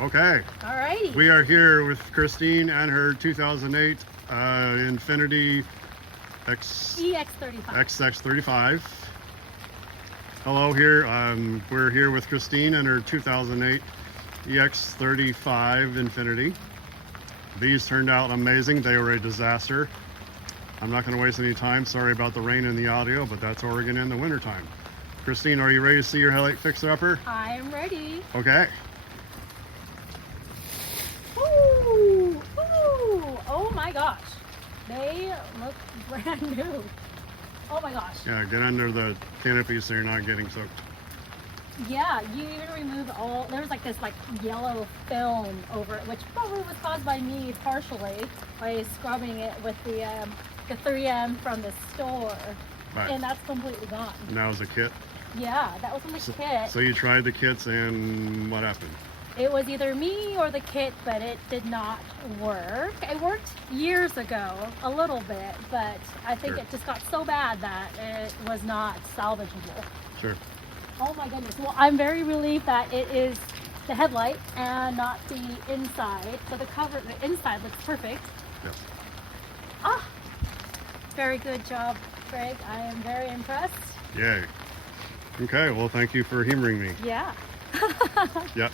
Okay. All righty. We are here with Christine and her 2008 Infiniti EX35. XX35. Hello here. We're here with Christine and her 2008 EX35 Infiniti. These turned out amazing. They were a disaster. I'm not going to waste any time. Sorry about the rain and the audio, but that's Oregon in the wintertime. Christine, are you ready to see your headlight fixer-upper? I am ready. Okay. Ooh, ooh, oh my gosh. They look brand new. Oh my gosh. Yeah, get under the canopy so you're not getting soaked. Yeah, you even removed all, there was like this yellow film over it, which probably was caused by me partially by scrubbing it with the 3M from the store. Right. And that's completely gone. And that was a kit. Yeah, that was from the kit. So you tried the kits and what happened? It was either me or the kit, but it did not work. It worked years ago, a little bit, but I think Sure. it just got so bad that it was not salvageable. Sure. Oh my goodness. Well, I'm very relieved that it is the headlight and not the inside. So the inside looks perfect. Yes. Ah, very good job, Greg. I am very impressed. Yay. Okay, well, thank you for humoring me. Yeah. Yep.